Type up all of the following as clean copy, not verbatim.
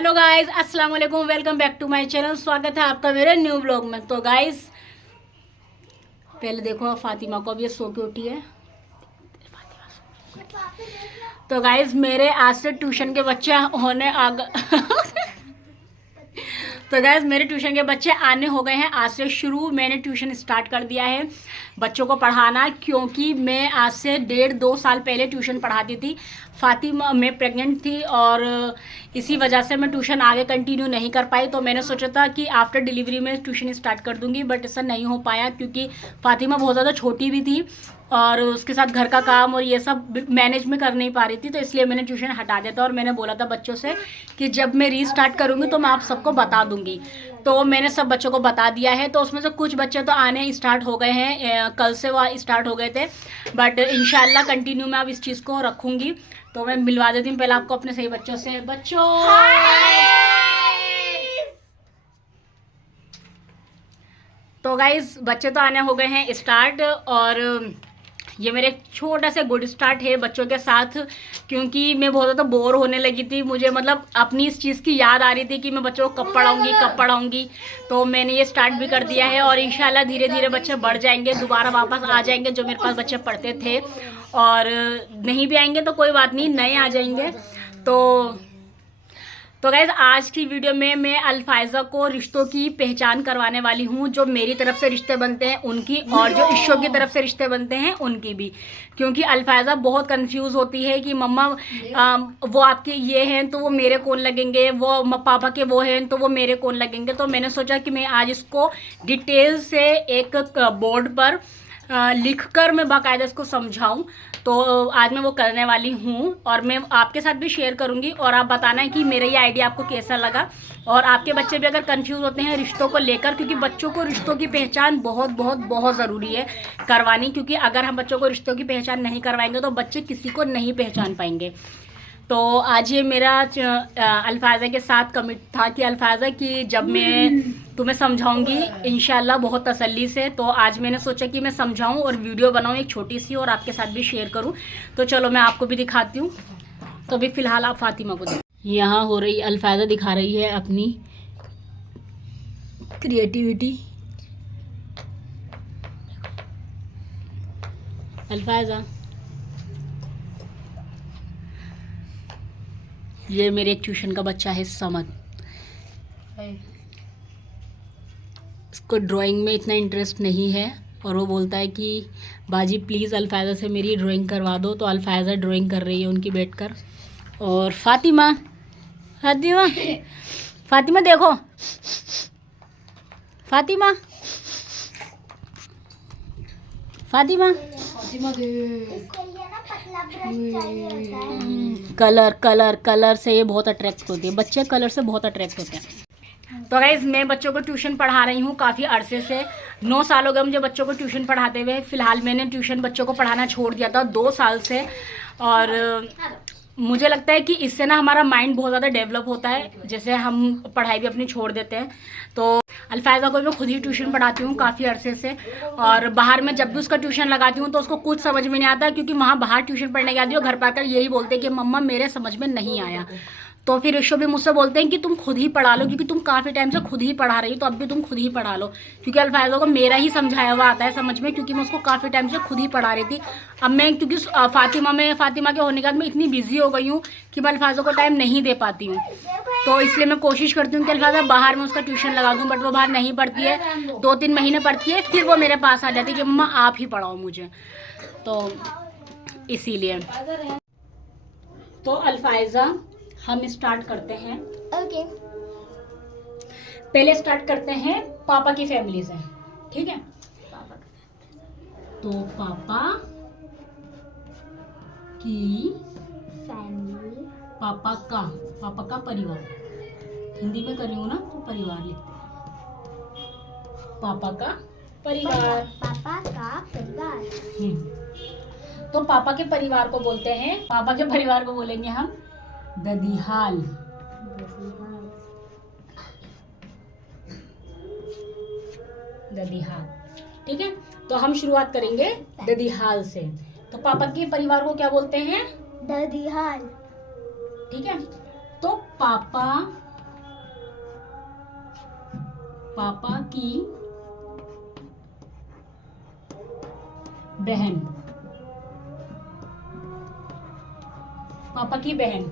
Hello guys, अस्सलाम वालेकुम, welcome back to my channel. स्वागत है आपका मेरे न्यू ब्लॉग में। तो गाइस पहले देखो फातिमा को अभी सो के उठी है। तो गाइस मेरे आज से ट्यूशन के बच्चे होने आ तो गाइस मेरे ट्यूशन के बच्चे आने हो गए हैं आज से शुरू। मैंने ट्यूशन स्टार्ट कर दिया है बच्चों को पढ़ाना, क्योंकि मैं आज से 1.5-2 साल पहले ट्यूशन पढ़ाती थी। फातिमा मैं प्रेग्नेंट थी और इसी वजह से मैं ट्यूशन आगे कंटिन्यू नहीं कर पाई। तो मैंने सोचा था कि आफ्टर डिलीवरी में ट्यूशन स्टार्ट कर दूंगी, बट ऐसा नहीं हो पाया क्योंकि फातिमा बहुत ज़्यादा छोटी भी थी और उसके साथ घर का काम और ये सब मैनेज में कर नहीं पा रही थी। तो इसलिए मैंने ट्यूशन हटा दिया था और मैंने बोला था बच्चों से कि जब मैं रीस्टार्ट करूँगी तो मैं आप सबको बता दूँगी। तो मैंने सब बच्चों को बता दिया है। तो उसमें से कुछ बच्चे तो आने स्टार्ट हो गए हैं, कल से वो स्टार्ट हो गए थे, बट इंशाल्लाह कंटिन्यू मैं अब इस चीज़ को रखूँगी। तो मैं मिलवा देती हूँ पहले आपको अपने सही बच्चों से। बच्चों तो गाइज बच्चे तो आने हो गए हैं स्टार्ट, और ये मेरे एक छोटा सा गुड स्टार्ट है बच्चों के साथ, क्योंकि मैं बहुत ज़्यादा बोर होने लगी थी। मुझे मतलब अपनी इस चीज़ की याद आ रही थी कि मैं बच्चों को कब पढ़ाऊँगी। तो मैंने ये स्टार्ट भी कर दिया है और इंशाल्लाह धीरे धीरे बच्चे बढ़ जाएंगे, दोबारा वापस आ जाएंगे। जो मेरे पास बच्चे पढ़ते थे और नहीं भी आएंगे तो कोई बात नहीं, नए आ जाएंगे। तो गाइज आज की वीडियो में मैं अल्फाइज़ा को रिश्तों की पहचान करवाने वाली हूँ, जो मेरी तरफ से रिश्ते बनते हैं उनकी और जो इशो की तरफ से रिश्ते बनते हैं उनकी भी। क्योंकि अल्फाइज़ा बहुत कंफ्यूज होती है कि मम्मा वो आपके ये हैं तो वो मेरे कौन लगेंगे, वो पापा के वो हैं तो वो मेरे कौन लगेंगे। तो मैंने सोचा कि मैं आज इसको डिटेल से एक बोर्ड पर लिखकर मैं बाकायदा इसको समझाऊं। तो आज मैं वो करने वाली हूँ और मैं आपके साथ भी शेयर करूँगी और आप बताना है कि मेरा ये आइडिया आपको कैसा लगा। और आपके बच्चे भी अगर कंफ्यूज होते हैं रिश्तों को लेकर, क्योंकि बच्चों को रिश्तों की पहचान बहुत बहुत बहुत ज़रूरी है करवानी, क्योंकि अगर हम बच्चों को रिश्तों की पहचान नहीं करवाएंगे तो बच्चे किसी को नहीं पहचान पाएंगे। तो आज ये मेरा अल्फाइज़ा के साथ कमिट था कि अल्फाइज़ा की जब मैं तुम्हें समझाऊंगी इंशाल्लाह बहुत तसल्ली से, तो आज मैंने सोचा कि मैं समझाऊं और वीडियो बनाऊं एक छोटी सी और आपके साथ भी शेयर करूं। तो चलो मैं आपको भी दिखाती हूं। तो अभी फ़िलहाल आप फातिमा को यहाँ हो रही अल्फाइज़ा दिखा रही है अपनी क्रिएटिविटी। अल्फाइज़ा ये मेरे एक ट्यूशन का बच्चा है समद। इसको ड्राइंग में इतना इंटरेस्ट नहीं है और वो बोलता है कि बाजी प्लीज़ अल्फाइज़ा से मेरी ड्राइंग करवा दो। तो अल्फाइज़ा ड्राइंग कर रही है उनकी बैठकर। और फातिमा फातिमा फातिमा देखो, फातिमा फातिमा कलर से ये बहुत अट्रैक्ट होती है, बच्चे कलर से बहुत अट्रैक्ट होते हैं। तो गाइज मैं बच्चों को ट्यूशन पढ़ा रही हूँ काफ़ी अरसे से। 9 साल हो गए मुझे बच्चों को ट्यूशन पढ़ाते हुए। फ़िलहाल मैंने ट्यूशन बच्चों को पढ़ाना छोड़ दिया था 2 साल से, और मुझे लगता है कि इससे ना हमारा माइंड बहुत ज़्यादा डेवलप होता है, जैसे हम पढ़ाई भी अपनी छोड़ देते हैं। तो अल्फाइज़ा को मैं खुद ही ट्यूशन पढ़ाती हूँ काफ़ी अरसे से, और बाहर में जब भी उसका ट्यूशन लगाती हूँ तो उसको कुछ समझ में नहीं आता, क्योंकि वहाँ बाहर ट्यूशन पढ़ने के आती हूँ, घर पर आकर यही बोलते हैं कि मम्मा मेरे समझ में नहीं आया। तो फिर ईशो भी मुझसे बोलते हैं कि तुम खुद ही पढ़ा लो, क्योंकि तुम काफ़ी टाइम से खुद ही पढ़ा रही हो तो अब भी तुम खुद ही पढ़ा लो। क्योंकि अल्फाइज़ा को मेरा ही समझाया हुआ आता है समझ में, क्योंकि मैं उसको काफ़ी टाइम से खुद ही पढ़ा रही थी। अब मैं क्योंकि फातिमा के होने के बाद मैं इतनी बिजी हो गई हूँ कि मैं अल्फाइज़ा को टाइम नहीं दे पाती हूँ। तो इसलिए मैं कोशिश करती हूँ कि अल्फाइज़ा बाहर में उसका ट्यूशन लगा दूँ, बट वो बाहर नहीं पढ़ती है। 2-3 महीने पढ़ती है, फिर वो मेरे पास आ जाती है कि मम्मा आप ही पढ़ाओ मुझे। तो इसीलिए तो अल्फाइज़ा हम स्टार्ट करते हैं। ओके। पहले स्टार्ट करते हैं पापा की फैमिली से, ठीक है। तो पापा की फैमिली, पापा का परिवार, हिंदी में कर रही हूँ ना तो परिवार लिखते हैं। पापा का परिवार, पापा का परिवार। तो पापा के परिवार को बोलते हैं, पापा के परिवार को बोलेंगे हम ददीहाल। ददीहाल, ठीक है। तो हम शुरुआत करेंगे ददीहाल से। तो पापा के परिवार को क्या बोलते हैं? ददीहाल, ठीक है। तो पापा पापा की बहन, पापा की बहन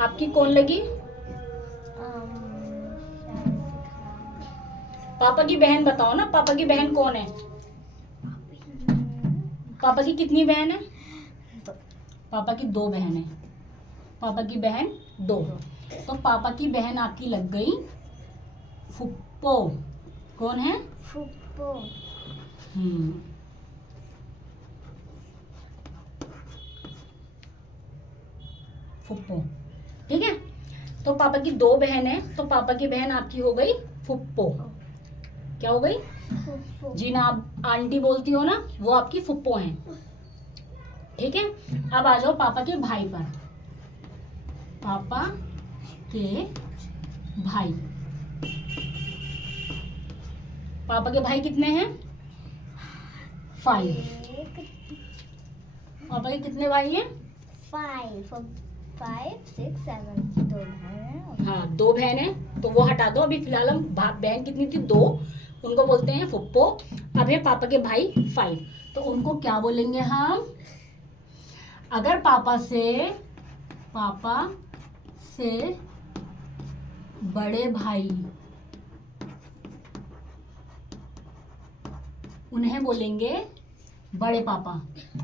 आपकी कौन लगी? पापा की बहन बताओ ना, पापा की बहन कौन है? पापा की कितनी बहन है? पापा की 2 बहन है। पापा की बहन 2। तो पापा की बहन आपकी लग गई फुप्पो। कौन है? फुप्पो। फुप्पो। ठीक है, तो पापा की 2 बहन है, तो पापा की बहन आपकी हो गई फुप्पो। क्या हो गई? फुप्पो। जी ना, आप आंटी बोलती हो ना, वो आपकी फुप्पो हैं। ठीक है, अब आ जाओ पापा के भाई पर। पापा के भाई, पापा के भाई कितने हैं? 5। पापा के कितने भाई हैं? 5 6 7 2 भाई। हाँ, 2 बहन है, तो वो हटा दो। अभी फिलहाल हम बहन कितनी थी? 2। उनको बोलते हैं फुप्पो। अब है पापा के भाई 5, तो उनको क्या बोलेंगे हम? अगर पापा से बड़े भाई, उन्हें बोलेंगे बड़े पापा।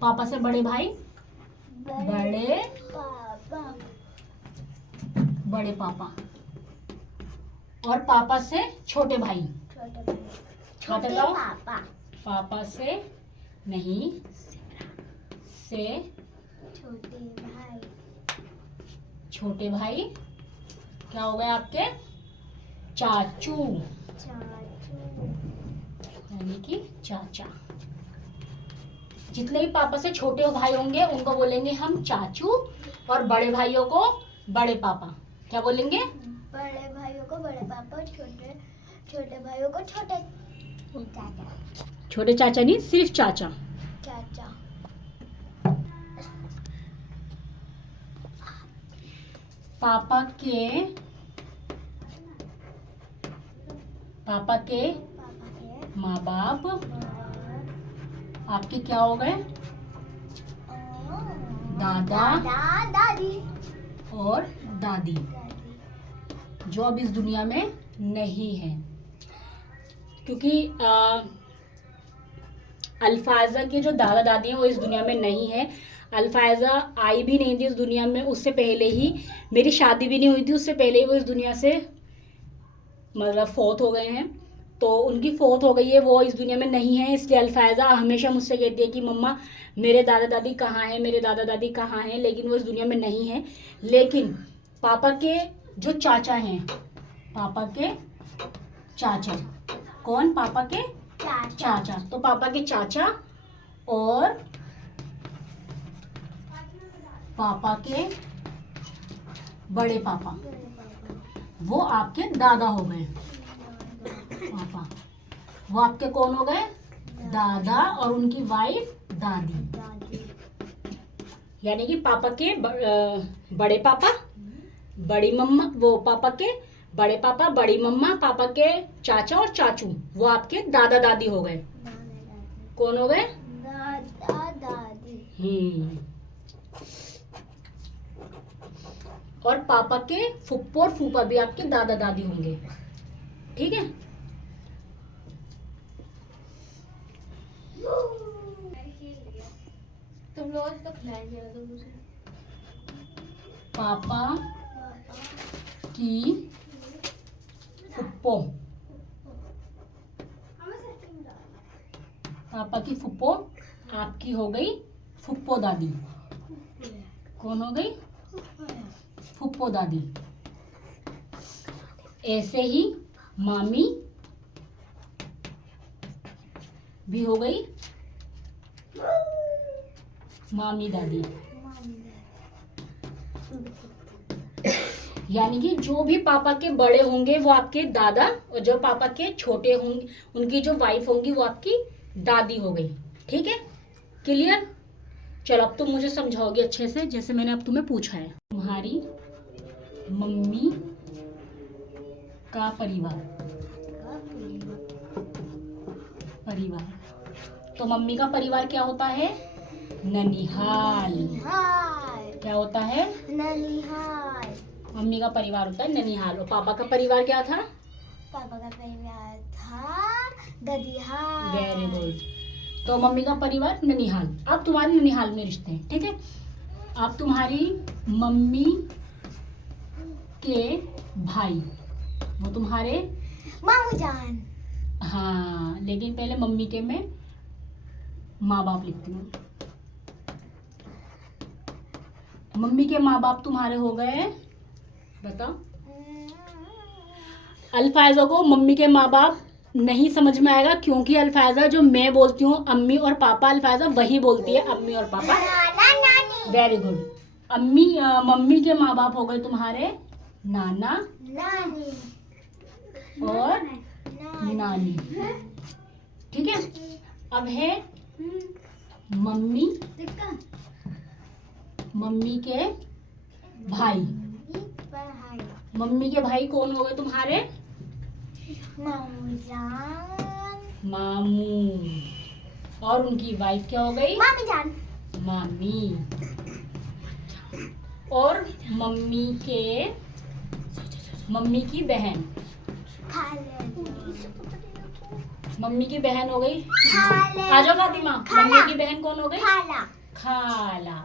पापा से बड़े भाई बड़े पापा। बड़े पापा। और पापा से छोटे भाई, छोटे भाई। हाँ, छोटे बताओ। पापा। पापा से नहीं, से छोटे भाई। छोटे भाई क्या हो गए आपके? चाचू, चाचू। यानी कि चाचा। जितने भी पापा से छोटे भाई होंगे उनको बोलेंगे हम चाचू, और बड़े भाइयों को बड़े पापा। क्या बोलेंगे? बड़े भाइयों को बड़े पापा, छोटे छोटे भाइयों को छोटे चाचा। छोटे चाचा नहीं, सिर्फ चाचा। चाचा। पापा के पापा के माँ बाप माँ आपके क्या हो गए? दादा दादी और दादी, दादी। जो अब इस दुनिया में नहीं है, क्योंकि अल्फाजा के जो दादा दादी हैं वो इस दुनिया में नहीं है। अल्फाजा आई भी नहीं थी इस दुनिया में, उससे पहले ही मेरी शादी भी नहीं हुई थी, उससे पहले ही वो इस दुनिया से मतलब फौत हो गए हैं। तो उनकी फौत हो गई है, वो इस दुनिया में नहीं है। इसलिए अल्फाजा हमेशा मुझसे कहती है कि मम्मा मेरे दादा दादी कहाँ हैं, मेरे दादा दादी कहाँ हैं, लेकिन वो इस दुनिया में नहीं है। लेकिन पापा के जो चाचा हैं, पापा के चाचा, कौन? पापा के चाचा। तो पापा के चाचा और पापा के बड़े पापा, वो आपके दादा हो गए। पापा वो आपके कौन हो गए? दादा, और उनकी वाइफ दादी। यानी कि पापा के बड़े पापा, बड़ी मम्मा, वो पापा के बड़े पापा, बड़ी मम्मा, पापा के चाचा और चाचू, वो आपके दादा दादी हो गए। कौन हो गए? दादा दादी। और पापा के फुप्पो और फूफा भी आपके दादा दादी होंगे। ठीक है, तुम लोग तो खिलाएंगे तो मुझे। पापा की फुप्पो, पापा की फुप्पो आपकी हो गई फुप्पो दादी। कौन हो गई? फुप्पो दादी। ऐसे ही मामी भी हो गई मामी दादी। यानी कि जो भी पापा के बड़े होंगे वो आपके दादा, और जो पापा के छोटे होंगे उनकी जो वाइफ होंगी वो आपकी दादी हो गई। ठीक है, क्लियर? चलो अब तुम मुझे समझाओगे अच्छे से, जैसे मैंने अब तुम्हें पूछा है। तुम्हारी मम्मी का परिवार, परिवार। तो मम्मी का परिवार क्या होता है? ननिहाल। ननिहाल। क्या होता है? ननिहाल। मम्मी का परिवार होता है ननिहाल। और पापा का परिवार क्या था? पापा का परिवार था ददिहाल। Very good. तो मम्मी का परिवार ननिहाल। अब तुम्हारे ननिहाल में रिश्ते हैं, ठीक है। अब तुम्हारी मम्मी के भाई, वो तुम्हारे मामू जान। हाँ, लेकिन पहले मम्मी के में माँ बाप लिखती हूँ। मम्मी के माँ बाप तुम्हारे हो गए, बताओ। अल्फाइजा को मम्मी के माँ बाप नहीं समझ में आएगा, क्योंकि अल्फाइजा जो मैं बोलती हूँ अम्मी और पापा, अल्फाइजा वही बोलती है अम्मी और पापा। नाना नानी। Very good. मम्मी के माँ बाप हो गए तुम्हारे नाना नानी और नानी, ठीक है। अब है मम्मी के भाई। मम्मी के भाई कौन हो गए तुम्हारे? मामू जान। मामू। और उनकी वाइफ क्या हो गई? मामी जान। मामी। और मम्मी की बहन, मम्मी की बहन हो गई। आ जाओ फातिमा। मम्मी की बहन कौन हो गई? खाला। खाला।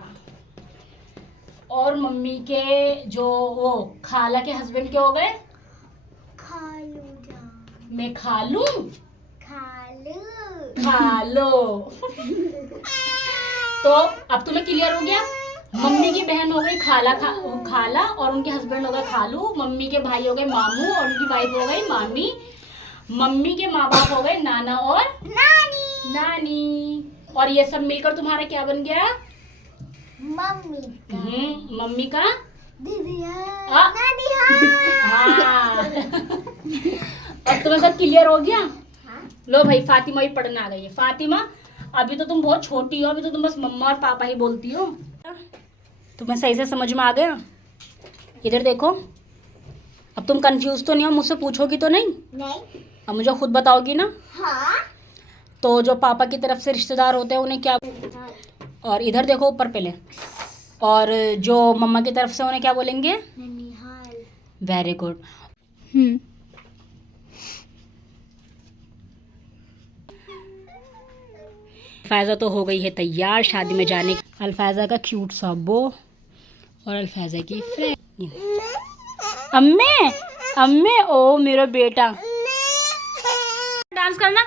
और मम्मी के जो वो खाला के हस्बैंड क्या हो गए? खालू जान। मैं खालू। खालू। खालो। तो अब तुम्हें क्लियर हो गया। मम्मी की बहन हो गई खाला और उनके हस्बैंड हो गए खालू। मम्मी के भाई हो गए मामू और उनकी वाइफ हो गई मामी। मम्मी के माँ बाप हो गए नाना और नानी। और ये सब मिलकर तुम्हारा क्या बन गया? मम्मी का दीदिया। हाँ। अब तुम्हें सब क्लियर हो गया? लो भाई, फातिमा भी पढ़ने आ गई है। फातिमा, अभी तो तुम बहुत छोटी हो, अभी तो तुम बस मम्मा और पापा ही बोलती हो। तुम्हें सही से समझ में आ गया? इधर देखो। अब तुम कंफ्यूज तो नहीं हो? मुझसे पूछोगी तो नहीं? नहीं। अब मुझे खुद बताओगी ना? हाँ। तो जो पापा की तरफ से रिश्तेदार होते हैं उन्हें क्या? और इधर देखो ऊपर पहले। और जो मम्मा की तरफ से उन्हें क्या बोलेंगे? ननिहाल। Very good. अल्फाइजा तो हो गई है तैयार शादी में जाने। अल्फाइजा का क्यूट सा बो और अल्फाइजा की फ्रेंड। अम्मे अम्मे, ओ मेरा बेटा। डांस करना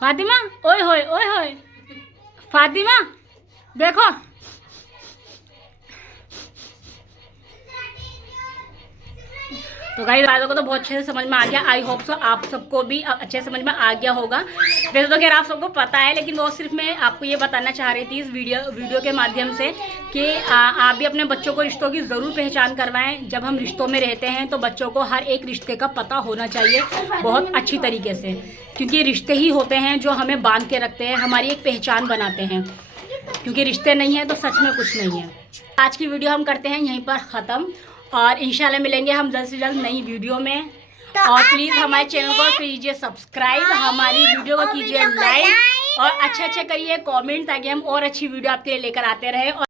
फातिमा। ओए होए ओए होए। फातिमा देखो। तो गाइस को तो बहुत अच्छे से समझ में आ गया। आई होप सो आप सबको भी अच्छे से समझ में आ गया होगा। वैसे तो खैर आप सबको पता है, लेकिन वो सिर्फ मैं आपको ये बताना चाह रही थी इस वीडियो के माध्यम से कि आप भी अपने बच्चों को रिश्तों की ज़रूर पहचान करवाएं। जब हम रिश्तों में रहते हैं तो बच्चों को हर एक रिश्ते का पता होना चाहिए बहुत अच्छी तरीके से, क्योंकि रिश्ते ही होते हैं जो हमें बांध के रखते हैं, हमारी एक पहचान बनाते हैं। क्योंकि रिश्ते नहीं हैं तो सच में कुछ नहीं है। आज की वीडियो हम करते हैं यहीं पर ख़त्म और इंशाल्लाह मिलेंगे हम जल्द से जल्द नई वीडियो में। और प्लीज़ हमारे चैनल को कीजिए सब्सक्राइब, हमारी वीडियो को कीजिए लाइक और अच्छे करिए कमेंट, ताकि हम और अच्छी वीडियो आपके लिए लेकर आते रहें।